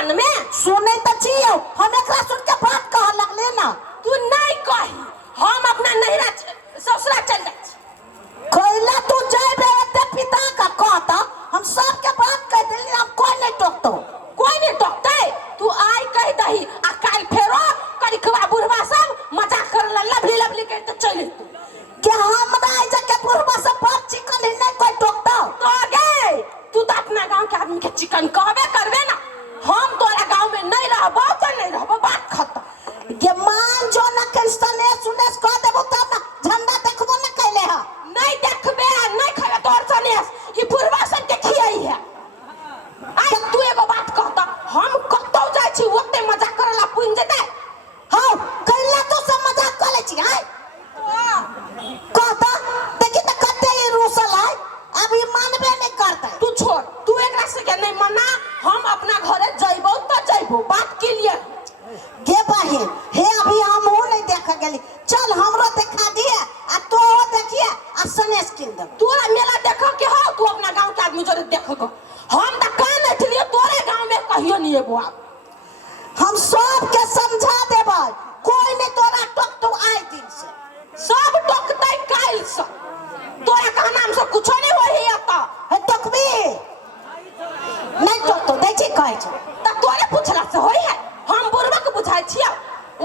कान में सुने तो छियो हम एकरा सुन के बात कह लगले ना। तू नहीं कही हम अपना नहिरा ससुरा चल जाए कैला तू जाबे ते पिता का कहता हम सब के बात कह देली हम कोई नहीं टोकतो कोई नहीं टोकते तू आई कह दही आ काल फेरो करिकवा बुढ़वा सब मजाक कर लभली लभली के तो चले क्या हम राय के बुढ़वा सब बात चिकन नहीं कोई टोकता तो आगे तू तो अपना गांव के आदमी के चिकन कहबे करबे ना हम तोरा गांव में नहीं रहबो तो नहीं रहबो बात खत्म। ये मान जो ना कृष्ण सुने कह देबो तब ना झंडा देखबो ना कैले ह नहीं देखबे नहीं खाबे तोर सने ई बुढ़वा सब के खियाई है। आई तू एगो बात कहता हम कतौ जाय छी ओते मजाक करला पुइन जेते हां कैला तू सब मजाक कर ले छी हां कहता देखि त कते ही रूसल है अभी मानबे नहीं करता तू छोड़ तू एकरा से के नहीं मना हम अपना घरे जइबो त जइबो बात क्लियर गे बहिन हे अभी हम हो नहीं देख गेली चल हमरो देखा दिए आ तो देखिए आ सनेस किन दे तोरा मेला देखो के हो तू अपना गांव के आदमी जोरे देखो हम त कान उठलियो तोरे गांव में कहियो नहीं एगो हम सब के समझा देबे कोई नहीं तोरा टोक तो आए दिन से सब टोकतै काल से तोरा का नाम से कुछो नहीं होई आता है टोकबी नहीं टोक तो देखि कहै छ त तोरे पूछला से होई है हम बुढ़वा के बुझाई छिया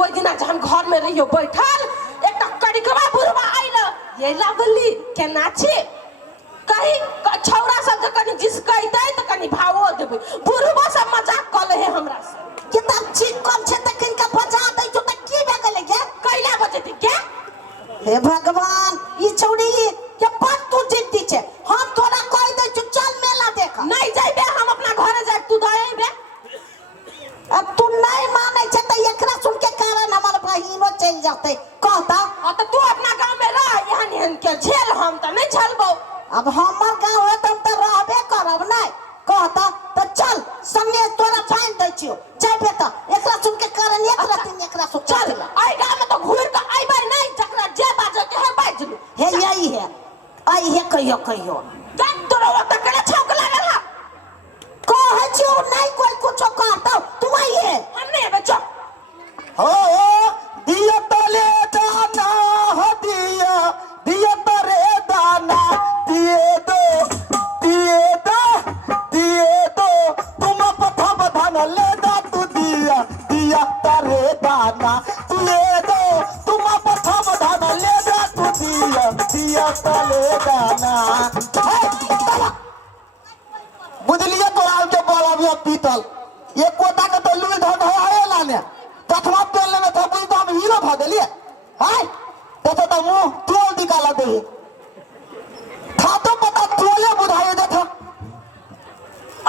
ओइ दिना जहन घर में रहियो बैठल एकटा कड़िकवा बुढ़वा आइल ये लागली केना छी कहीं छौरा सब के कनी जिसकैतै त कनी भावो देबै बुढ़वा सब मजाक क ले है हमरा से किताब चीज कम छे त किनका बजा दै छ त की भे गेलै गे कैला बजेती के हे भगवान ई छौड़ी के बात तू जिद्दी छे हम तोरा कह दै छ चल मेला देख नहीं जाइबे हम अपना घरे जाय तू दएबे अब तू नहीं माने छ त एकरा सुन के कारण हमर बहिनो चल जाते कहता त तू अपना गांव में रह यहां निहन के झेल हम त नहीं झेलबो अब हमर गांव है तुम त रहबे करब नहीं कहता त चल संगे तोरा फाइन दै छियो जाबे त एकरा सुन के कारण एकरा दिन एकरा सुन चल आई गांव में तो घूर के आइबे नहीं जकरा जे बाजे के है बाजलू हे यही है आई है कहियो देख तोरा त करे छौक लागल है कह छियो नहीं कोई कुछो कहता तू आई है हम नहीं एबे चल हो दिया तले दाना हो दिया तरे दाना दिए दो तुम पथा बधाना ले दा तू दिया तरे दाना दिए दो तुम पथा बधाना ले दा तू दिया तले दाना बुझलिए तो आल के बोला भी पीतल ये कोटा के तो लुई धन है लाने कथवा पेल लेने था बुझ तो हम हीरो भ गेलिए हाय तो मुंह तोल निकाला दे था तो पता तोले बुझाए दे था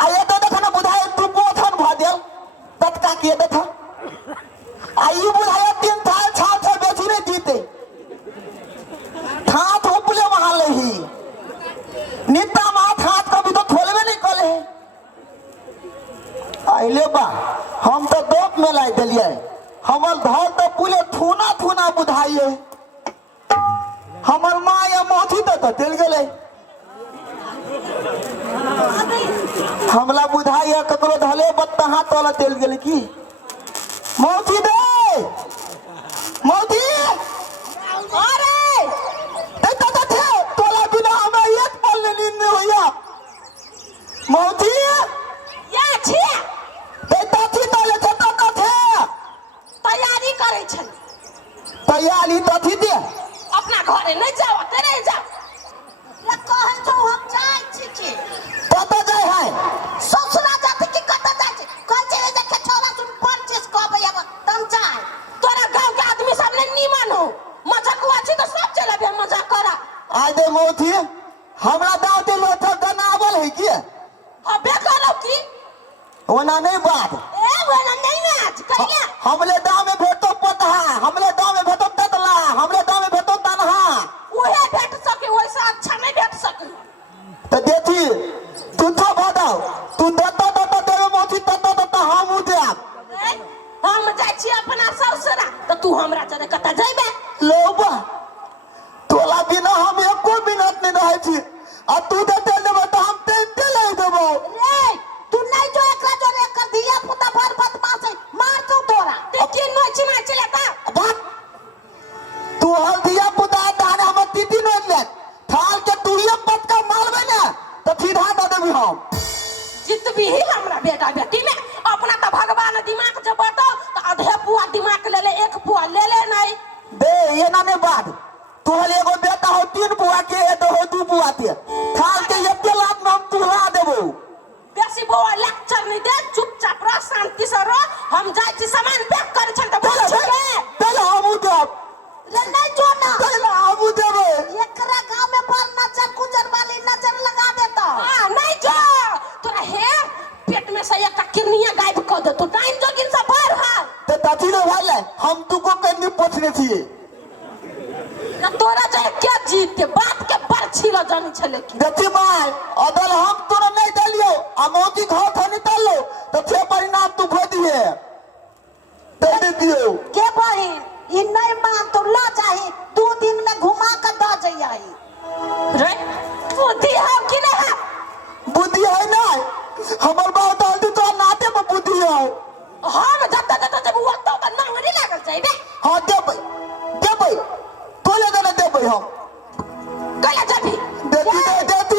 आ ये तो देखना बुझाए तू बोथन भ देल तटका के दे था आ ई बुझाए तीन थाल छाल से बेची नहीं जीते था थोपले वहां ले ही नित्ता माथ हाथ कभी तो खोलबे नहीं कले आइले बा हम तो दोप में लाई दिलिए हमर घर तो पूरे थूना बुझाइए हमर माँ या मोथी तो दिल गले हमला बुझाइए ककरो धले बत्ता हाथ वाला दिल गेले की मोथी दे मोथी अरे तो थे तोला बिना हमें एक पल नींद नहीं होया मोथी या छी तैयारी करे छन तैयारी तो थी दे अपना घरे नहीं जाओ तेरे जा ये कहे छौ हम जाय छी कत जाय है ससुरा जाते कि कत जाय छी कह जे देखे छोरा सुन परचेस कहबे अब तम जाय तोरा गांव के आदमी सब ने नीमन हो मजाक हुआ छी तो सब चलाबे मजाक करा आय दे मोथी हमरा दाते लोथा गनावल है की अबे करो की ओना नहीं बात ए वना नहीं नाच कहिया हमले दाव में भेटो पतहा हमले दाव में भेटो ततला हमले दाव में भेटो तनहा ओहे भेट सके वैसा अच्छा नहीं भेट सके तो देती तू तो बताओ तू दत्ता देवे मोथी तत्ता हम उठे हम जाय छी अपना ससुरा तो तू हमरा जरे कता जाइबे लोबा तोला बिना हम एको मिनट नहीं रहे छी आ तू दे देबो तो हम ते ले देबो रे तू नहीं जो एकरा जो कर दिया पुता नहीं दे चुपचाप रह शांति से रह हम जाय छी सामान पैक करे छन त बोल छके चल हम देब रे नहीं जो ना चल हम देबे एकरा गांव में पर नजर गुजर वाली नजर लगा देता हां नहीं जो तोरा हे पेट में से एक किडनिया गायब कर दे तो टाइम जोगिन से भर हां ते ताती रे भाई हम तुको कन्नी पोछने छिए ना तोरा जाय के जीत के बात के परछी ल जानी छले की देखी माय अदल हम तोरा नहीं दलियो आ मोती घर थनी तलो तो छे परिणाम तू भो दिए दे दियो के बहिन ई नहीं मान तो ला चाही 2 दिन में घुमा के द जइयाई रे बुद्धि है कि नहीं है बुद्धि है ना हमर बात आलती तो नाते में बुद्धि है हम जत्ता जत्ता जब वक्त तो नंगरी लागल जाई बे हां देबै तोले देबै हम कला जाबी देती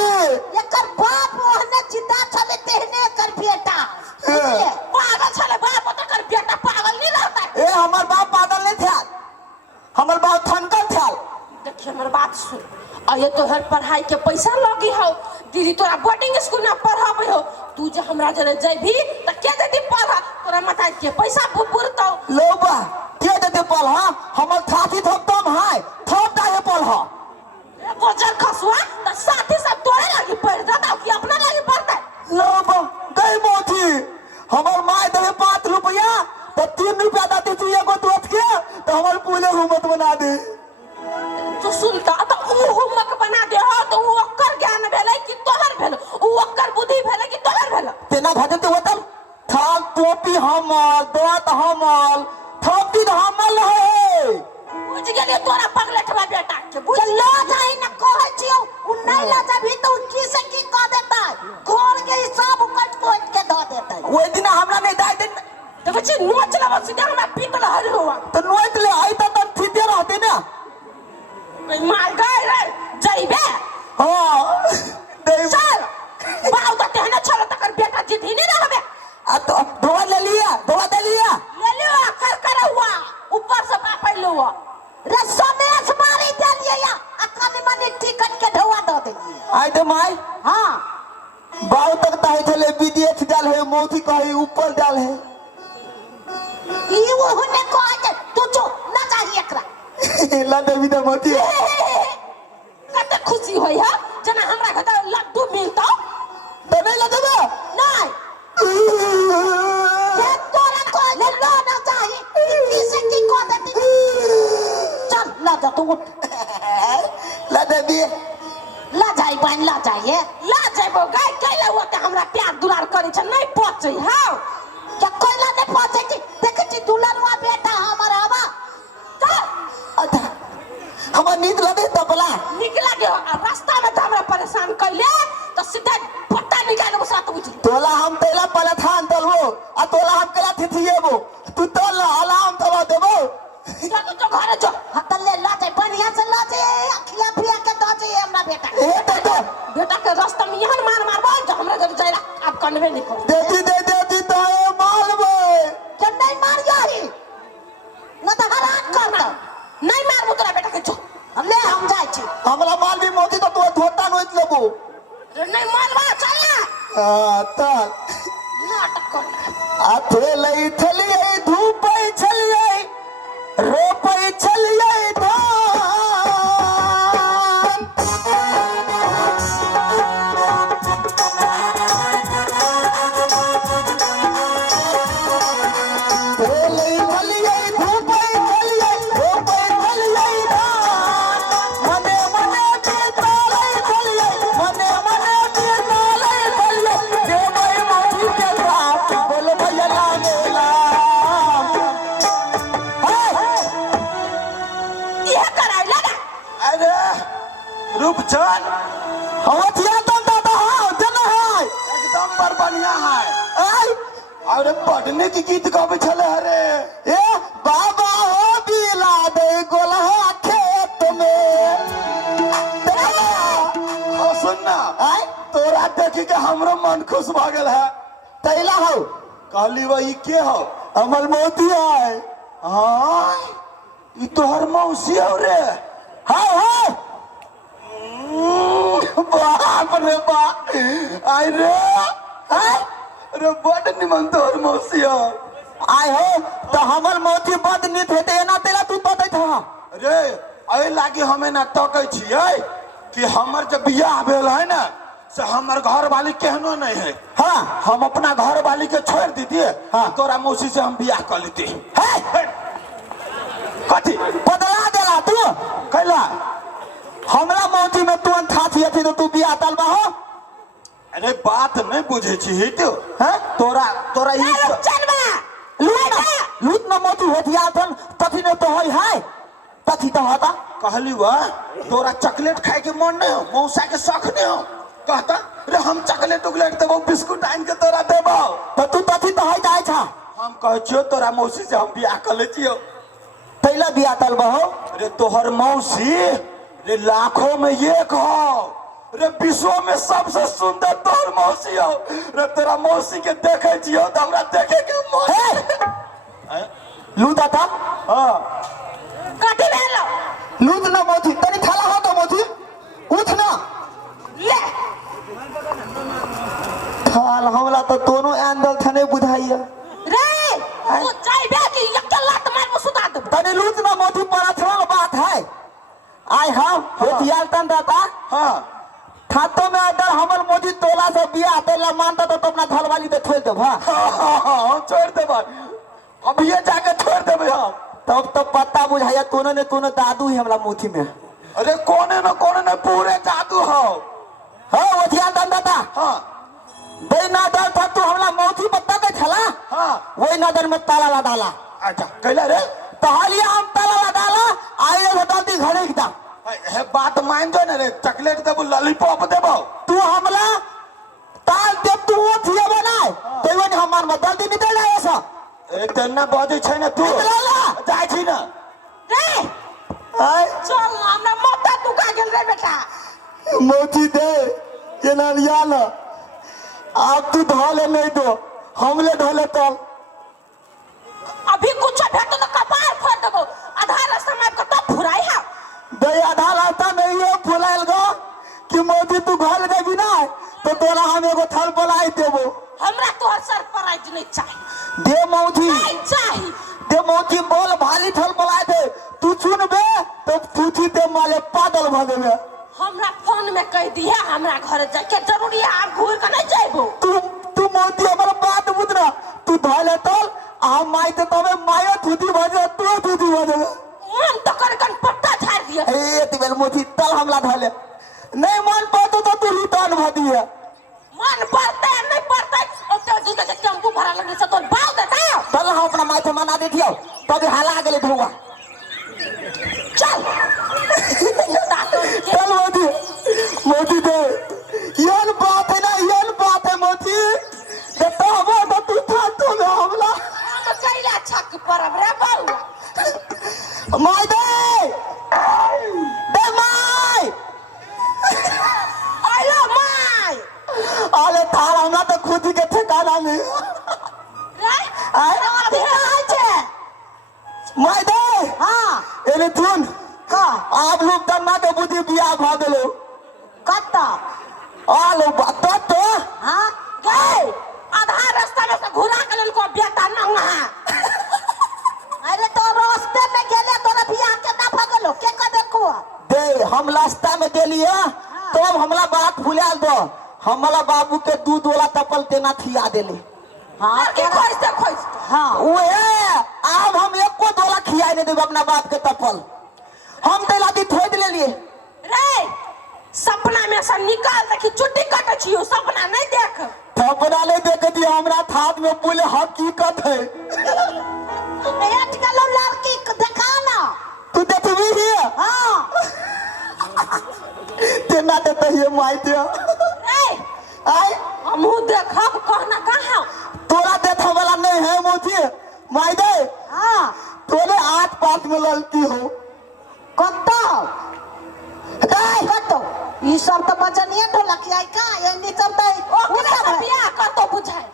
एकर बाप ओहने जिंदा छले तेहने कर बेटा बुझलिए पागल छले बाप तो कर बेटा पागल नहीं रहता ए हमर बाप पागल नहीं था हमर बाप थनकल था देखिए हमर बात सुन आये तो हर पढ़ाई के पैसा लगी हो दीदी तोरा बोर्डिंग स्कूल में पढ़ाबे हो तू जे हमरा जरे जइबी त के देती पढ़ा तोरा माथा के पैसा बुरतो लोबा के देते पल हां हमर थाती थपतम हाय थप दाए पल हां गोजर खसुआ त साथी सब तोरे लगी पढ़ जाता कि अपना लगी पढ़ता लोबा गई मोती हमर माय दे 5 रुपया तो 3 रुपया देती थी एगो दोस्त के तो हमर पूले हुमत बना दे तू सुनता तो ऊ होमवर्क बना दे हो तो ऊ ओकर ज्ञान भेलै कि तोहर भेल ऊ ओकर बुद्धि भेलै कि तोहर भेल तेना भजते होतल थाल टोपी हमल दोत हमल थपती हमल है बुझ गेलिए तोरा पगलठवा बेटा के बुझ ला जाई न कहै छियो उ नहीं ला जाबी तो की से की कह देता घर के सब कट कोट के द देता ओइ दिन हमरा नहीं दाई दिन देखो छी नोच लबा सीधे हमरा पीतल हर हुआ तो नोट ले आई तो तन ठीते रहते ना कोई मार गए रे जइबे हां दे चल बाऊ त तेहने छल तकर बेटा जिधी नहीं रहबे आ तो दवा ले लिया ले लियो कर हुआ ऊपर से पापड़ लो रे समेस मारी देलिए या अकनी मनी टिकट के ढवा द देलिए आई दे माय हां बाऊ तक ताहे चले विदेश डाल है मोती कहे ऊपर डाल है ई वो होने को आके तू जो ना चाहिए एकरा ला देवी दे मोती कते खुशी होई है जना हमरा घर लड्डू मिलता तो नहीं ला देबे नहीं ये तोरा को ले लो ना चाहिए ई से की को देती चल ला जा तू उठ ला देवी ला जाई बन ला जाइए ला जेबो गाय कैले होते हमरा प्यार दुलार करे छ नहीं पहुंचे हां क्या कोइला ने पहुंचे की देख छी दुलरवा बेटा हमारा आवा अच्छा हमर नींद लगे तबला निकला गयो रास्ता में त हमरा परेशान कैले तो सीधे पट्टा निकाल बसा तो बुझ तोला हम तेला पले थान तलबो आ तोला हम केला थिथिएबो तू तोला अलार्म तला देबो लगो जो घर जो हतल ले ला जाई बढ़िया से ला जाई अखिया पिया के द जाई हमरा बेटा ए तो बेटा के रास्ता में यहन मारबो जो हमरा जब जाइला अब कनवे नहीं कर देती तो ए मालबो के नहीं मार जाई न तो हरान कर दो नहीं मारबो तोरा बेटा के जो ले हम जाई छी हमरा माल भी मोती तो तू धोता नोच लेबो नहीं मारबा चल ना हां तक नाटक कर आ थे लई थलिए धूपई छलिए रोपई छलिए धान थे लई थलिए धूपई छलिए रोपई छलिए धान मने मने बेताले छलिए मने मने बेताले छलिए देवई मोती के बाप बोल भैया लागेला अरे रुक चल हवतिया तो दादा हां जन है एकदम पर बढ़िया है आई अरे पढ़ने की गीत गावे छले अरे ए बाबा हो बिला दे गोलहा खेत में हो सुन ना आई तोरा देखि के हमरो मन खुश भ गेल है तैला हो कहली वही के हो अमल मोती है हां ई तोहर मौसी हो रे हां बाप रे बाप आई रे अरे बड़ निमन तोहर मौसी हो। आय हो तो हमर मौसी बद नित हेते एना तेला तू बतै था। अरे अय लागी हमें ना तकै छियै कि हमर जब बियाह भेल है ना से हमर घर वाली केहनो नहीं है। हाँ हम अपना घर वाली के छोड़ दीजिए। हाँ। तोरा मौसी से हम बियाह कर लेते। है कथी बदला देला तू कैला? हमरा मौसी में तू था थी तो तू बियाह तलबा हो। अरे बात नहीं बुझे छी तो हैं तोरा तोरा ई लूट न मौसी होतिया तन तथी न तो होई है तथी तो होता कहली वह तोरा चॉकलेट खाए के मन नहीं हो, मौसा के शौक नहीं हो, कहता अरे हम चॉकलेट उकलेट देबो बिस्कुट आन के तोरा देबो तो तू तथी तो होई जाय छा। हम कह छियो तोरा मौसी से हम बियाह कर ले छियो। पहला बियाह तलबा हो। अरे तोहर मौसी रे लाखों में एक हो रे, विश्व में सबसे सुंदर तोहर मौसी हो रे। तोरा मौसी के देखे छियो तो हमरा देखे के मन है लूट आता हां कथी भेलो? लूट न मौसी तनी खाला हो तो मौसी उठ ना ले थाल हमला तो दोनों एंगल थने बुझाइया रे तू जाइबे कि अकेला मार में सुता दे। तनी लूट न मौसी परथल बात है। आय हम होतिया तन दाता हां खातो में अगर हमर मोदी तोला से बियाह तेला मानता तो अपना घर वाली तो छोड़ देब। हम छोड़ देबे अभी ये जाके छोड़ देबे हम। तब तो पत्ता बुझाइया तूने ने तूने दादू ही हमरा मुठी में। अरे कोने न पूरे जादू हो। हो होतिया तन दाता हां दे नजर था तू हमरा मुठी पत्ता के छला। हां वही नजर में ताला ला डाला। अच्छा कैला रे तहलिया हम ताला ला डाला आए हो दादी घरे एकदम हे बात मान जो ना रे, चॉकलेट देबो लॉलीपॉप देबो तू हमला ताल दे तू ओथिए बनाए तो वन हमर में जल्दी निकल जाए सा ए तेना बजे छै ना तू निकला जाय छी ना रे आय चल ना हमरा मोटा दुखा गेल रे बेटा। मोची दे ये ना लिया ना आप तू ढोले नहीं दो हमले ढोले तो अभी कुछ भेटो तो कपार फोड़ देबो। आधा रास्ता में आपका तो फुराई है। दे आधा रास्ता नहीं है फुलाइल गो कि मोदी तू घर देबी ना तो तोरा हम एगो थल पलाई देबो। हमरा तोहर सर पर आज नहीं चाहिए। दे मौजी नहीं चाहिए। दे मौजी बोल भाली थल पलाई दे तू सुनबे तो पूछी दे माले पागल भ देबे। हमरा फोन में कह दिया हमरा घर जाके जरूरी है, आप घूर के नहीं जाइबो। तू मौजी हमर बात बुझना तू धले तल आ माई ते तबे मायो थुती भजे तू थुती भजे मन तो कर कन पट्टा झाड़ दिया। ए तिबेल मोची तल हमला धले नहीं मन पातो तो तू रिटर्न भ दिए। मन पड़ता है नहीं पड़ता है तो दूसरे के टेम्पू भरा लगने से तो भाव देता है। चल हम अपना माई से मना दे दियो तब हाला गेले धुआ चल चल मोदी दे यन बात है ना यन बात है मोदी दे तो वो तो तू था तो में हमला हम कैला छक परब रे बाऊ माई दे माई आलो माय अरे थार हमरा तो खुद के ठिकाना नहीं रे आय अभी आइ छे माई दे हाँ एने तुन का आप लोग तन्ना के बुद्धि बियाह भ गेलो कत्ता आलो बात तो हाँ गए आधा रास्ता में से घुरा के लेल को बेटा ना वहां। अरे तो रास्ते में गेले तोरा बियाह के ना भगलो के कर देखो दे हम रास्ता में गेलिए तो हमला बात भुला दो हमला बाबू के दूध वाला तपल तेना खिया देले। हाँ के खोज हाँ ओए अब हम एक को दोला खियाई नहीं देब अपना बाप के तपल हम तेला दी थोड़ ले लिए। रे सपना में से निकाल देखी चुट्टी काटे छियो सपना नहीं देख। थपड़ा नहीं देख दी हमरा थात में बोले हकीकत है। बैठ के लो लड़की को देखा ना तू देखबी ही हाँ तेना देते ही माई दे रे आय हमहू देखब कहना कहां तोरा देखे वाला नहीं है मोची माई दे हाँ तोरे आठ पाँच में लड़की हो कत्ता कत्तो ये सब तो बचनिए ढोलक आई का ये नहीं सब तो ओकरा से बियाह कर तो बुझाए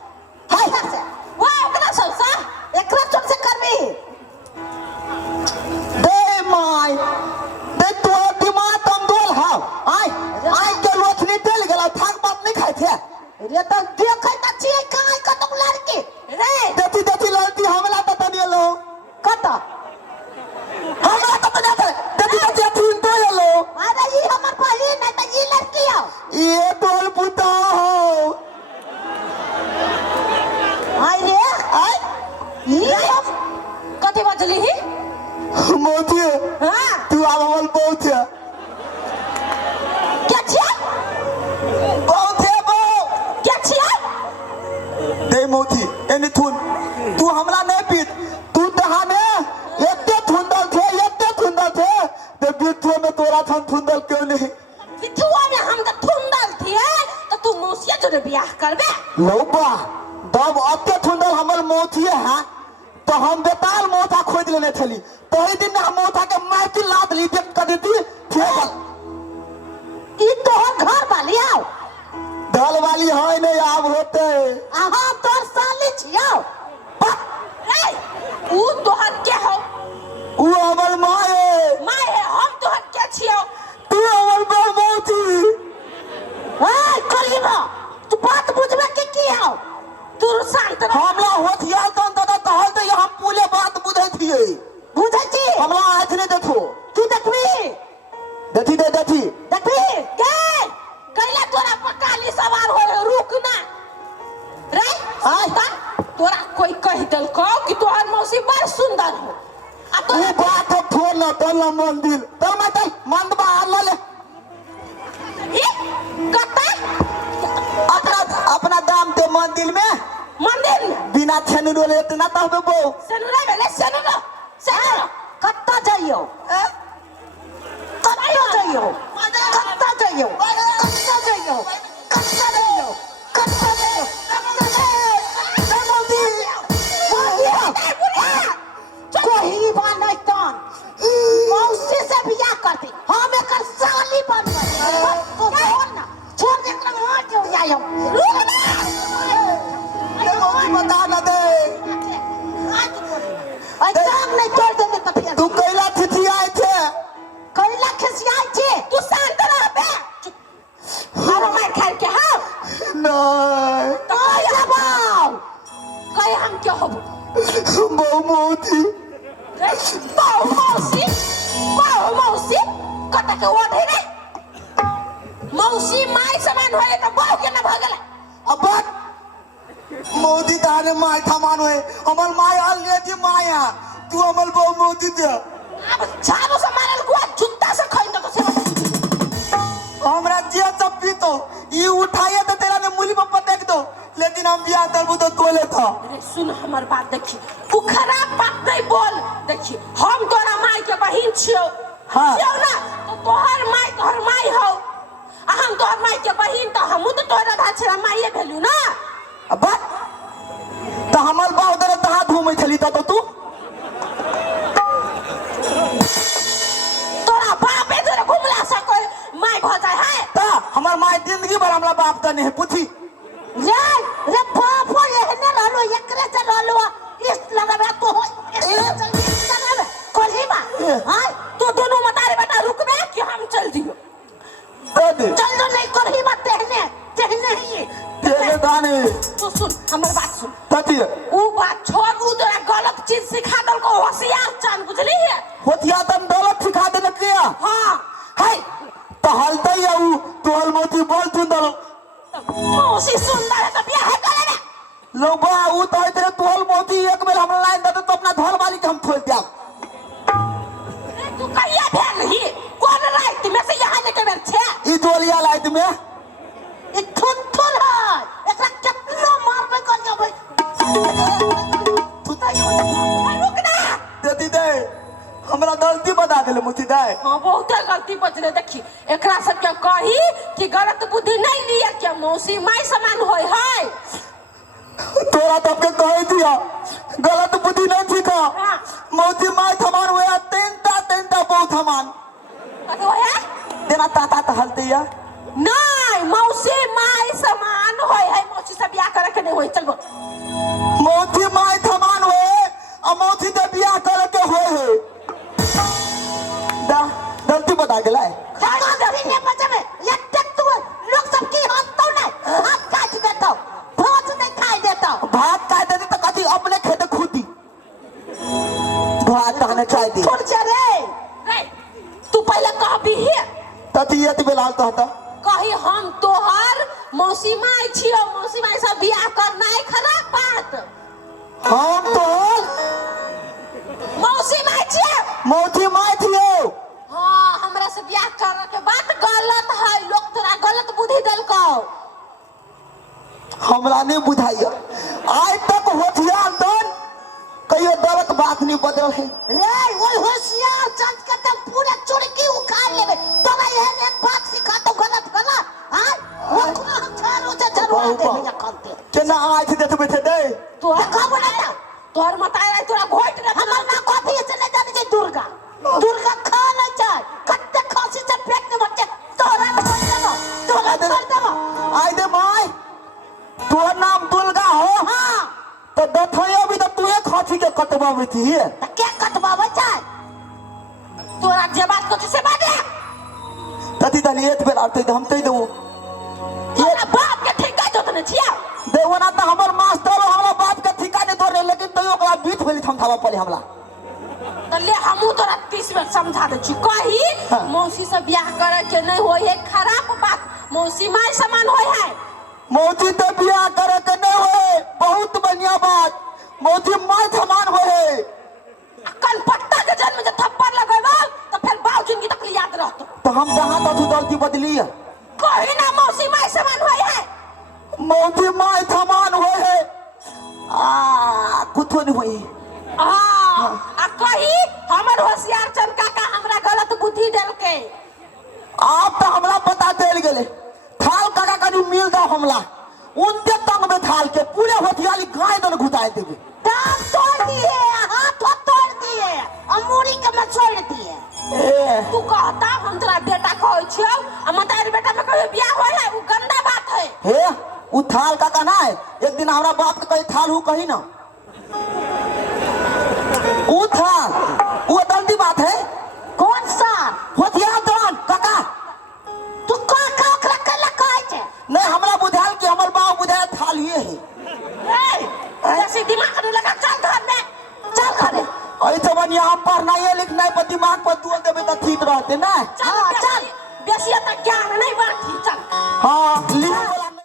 हाय से वो ओकरा से सा एकरा चल से करबी दे माई दे तो दिमाग कमजोर है आय आय के लोचनी तेल गला थाक बात नहीं खाई थे रे तो देखे त छिए काय कत कथी बजली ही? मोती हाँ तू आब हमर बहुत है क्या छिया? बहुत है बहु क्या छिया? दे मोती एनी थुन तू हमरा नहीं पीत तू दहाने एते थुंदल थे ते बिथुआ में तोरा थन थुंदल क्यों नहीं बिथुआ में हम तो थुंदल थी तो तू मौसिया जोरे ब्याह करबे? लौबा तब अते थुंदल हमर मोती है तो हम बेताल मोथा खोद लेने थली तोही दिन हम मोथा के माटी लाद ली देख कर देती ठेकल ई तोहर घर वाली आओ दल वाली है नहीं आब होते अहाँ तोर साली छियो ऊ तोहर के हो? ऊ हमर माँ है माय है हम तोहर के छियो? तू हमर बहुमोती ए करीबा तू बात बुझबे के की हो तू शांत रह। हमरा होथिया तन दादा तहल तो हम पूरे बात बुझै थिए बुझै छी हमरा आज नहीं देखो तू देखबी देखी दे देखी देखबी के कैला तोरा पकाली सवार हो रुक ना रे आय। तोरा कोई कह दल को कि तोहर मौसी बड़ सुंदर हो आ ऊ तोरा बात थोड़ न तल मंदिर तल मैं तल मंद बाहर ले ई कता अपना दाम ते मंदिर में मंदिर में बिना छेनु ले इतना तो हबे बो सनुरा बेले सनुरा सनुरा कत्ता जाइयो कत्ता जाइयो कत्ता जाइयो कत्ता जाइयो कत्ता जाइयो कत्ता जाइयो कोई बात नहीं तन मौसी से बियाह करती हम एकर साली बनबे तो छोड़ दे एकरा मार के जाइयो रुक ये मौसी बता न दे एकदम नहीं छोड़ दे तो फिर तू कैला थिथि आए थे कैला खिसियाई छे तू शांत रह बे चुप मारो मार खाए के हां नहीं तो जबाओ कहे हम क्या हो बहुमोती बाऊ मौसी कता के ओढ़े रे मौसी माय समान होए त बाऊ के न भगले अब मोदी तारे माय थमान होए हमर माय अलरेडी माया तू हमर बहुमोती दे अब झाड़ू से मारल गुआ जूता से खइंद तो से हमरा जे सब पीतो ई उठाए तो तेरा ने मूली पर देख दो लेकिन हम बियाह करबो तो तोले था अरे सुन हमर बात देखी तू खराब बात नहीं बोल देखी हम तोरा माय के बहिन छियो हाँ। छियो ना तो तोहर माय हो आ हम तोहर माय के बहिन तो हमहू तो तोहरा भाछरा माये भेलू ना अब तो हमर बाऊ दरे तहा घूमै छली तो तू तोरा बापे जरे घुमला सा कोई माय भ जाय है ता हमर माय जिंदगी भर हमरा बाप का नहीं पूछी रे बाप एहने रहलो एकरे से रहलो इस लगावे तो हो लगावे कोलीबा हां तू दोनों मतारे बेटा रुकबे कि हम चल दियो दे चल जो नहीं करही बात तेहने ही तेरे दाने तू सुन हमर बात सुन तती ऊ बात छोड़ ऊ तोरा गलत चीज सिखा दल को होशियार चान बुझली है होतिया तन दौलत सिखा देने किया हां हाय तो हलते या ऊ तोहल मोती बोल तू दल मौसी सुंदर है तो बियाह करे रे लो बा ऊ तो तेरे तोहल मोती एक बेर हमरा लाइन दे तो अपना धर वाली के हम छोड़ दिया तू कहिया भेल ही कौन रात में से यहाँ लेके बैठ छे ई डोलिया लाइट में ई थुथुर है एकरा कितना मारबे कर जबै तू ताई रुक ना देती दे हमरा गलती बता देले मुती दे हां बहुत गलती बचले देखी एकरा सब के कही कि गलत बुद्धि नहीं लिया के मौसी माई समान होय है तोरा तब के कह दिया गलत बुद्धि नहीं सीखा हाँ। मोती माय थमान हुआ तीनटा बहुत थमान कतो है तेरा ताता तो हलते या नहीं मौसी माई समान होय है मौसी से बियाह करे के नहीं होय चल मोती माय थमान हुए और मोती दे बियाह करे के होए दा गलती बता गेला खाना दरी ने बचबे एक तू लोग सब की हाथ तो नहीं हाथ काट देतो भोज नहीं खाई देतो भात काट दे तो कथी अपने खेते खुदी भात कहने चाह दी छोड़ जा रे तू पहले कहबी है ततियत बेलाल तो हता कही हम तोहर मौसी माई छियो मौसी माई से बियाह करना है खराब बात हम तो मौसी माय थियो। हाँ हमरा से ब्याह करे के बात गलत है, लोग तोरा गलत बुद्धि देलको। हमरा नहीं बुझाइए आज तक होशियार दन कहियो गलत बात नहीं बदल है। रे वो होशियार चंद के तो पूरे चुड़की उखाड़ लेबे, तोरा एहन एक बात सिखा तो गलत गलत। हां वो हम चारों से जरूर दे भैया करते केना आज देखबे थे दे तो देखो बोला तोहर मताई रही तोरा घोट रे। हमर ना कथी से नहीं जाने छै दुर्गा, दुर्गा खा ले छै कत्ते खांसी से पेट में बच्चे तोरा छोड़ देबो, तोरा छोड़ देबो। आज दे माय तोर नाम दुर्गा हो। हां तो दथयो भी तो तूए खांसी के कटवावे थी। त के कटवावे छै तोरा जे बात को से बाजे तती तनी एक बेर आते हम तई देबो। तोरा बाप के ठेका जोतने छिया। देवना तो हमर मास्टर हमरा बाप के ठिका नहीं तोड़े, लेकिन तइयो ओकरा बीत भेली थमथावा पड़े हमरा। तो ले हमू तोरा 30 बेर समझा दे छी कही हाँ। मौसी से ब्याह करे के नहीं होय है, खराब बात। मौसी माय समान होय है। मौसी तो बियाह करे के नहीं होए, बहुत बढ़िया बात। मौसी माय समान होए। अकल पट्टा के जन्म जे थप्पड़ लगेबो तो फिर बाऊ जिंदगी तक याद रहतो। तो हम जहाँ तक गलती बदली है। कही ना मौसी माय समान होय है। मौसी माय समान होए। कुछ नहीं हुई। हां आ कही हमर होशियार चंद काका हमरा गलत बुद्धि देल के। आप तो हमरा पता चल गेले थाल काका कनी मिल दो हमला उनके तंग में थाल के पूरे होतियाली गाय दन घुटाए देबे। दांत तोड़ दिए, हाथ तोड़ दिए, अमूरी के में छोड़ दिए। ए तू कहता हम तोरा बेटा कहै छियौ आ मतारी बेटा में कहियो ब्याह होय है, उ गंदा बात है। हे उ थाल काका ना है, एक दिन हमरा बाप के कही थाल हूँ कही ना उ थाल वो गलती बात है। कौन सा होतियार दन काका तू काका ओकरा कला कहै छै? नहीं हमरा बुझाल कि हमर बाप बुझाए थाल ये है। ए जैसे दिमाग नहीं लगा चल घर में चल घरे ऐसे बढ़िया हम पढ़नाइए लिखनाइ पर दिमाग पर दुआ देबे तो ठीक रहते ना। चल हाँ, चल बेसी तक ज्ञान नहीं बांटी चल। हाँ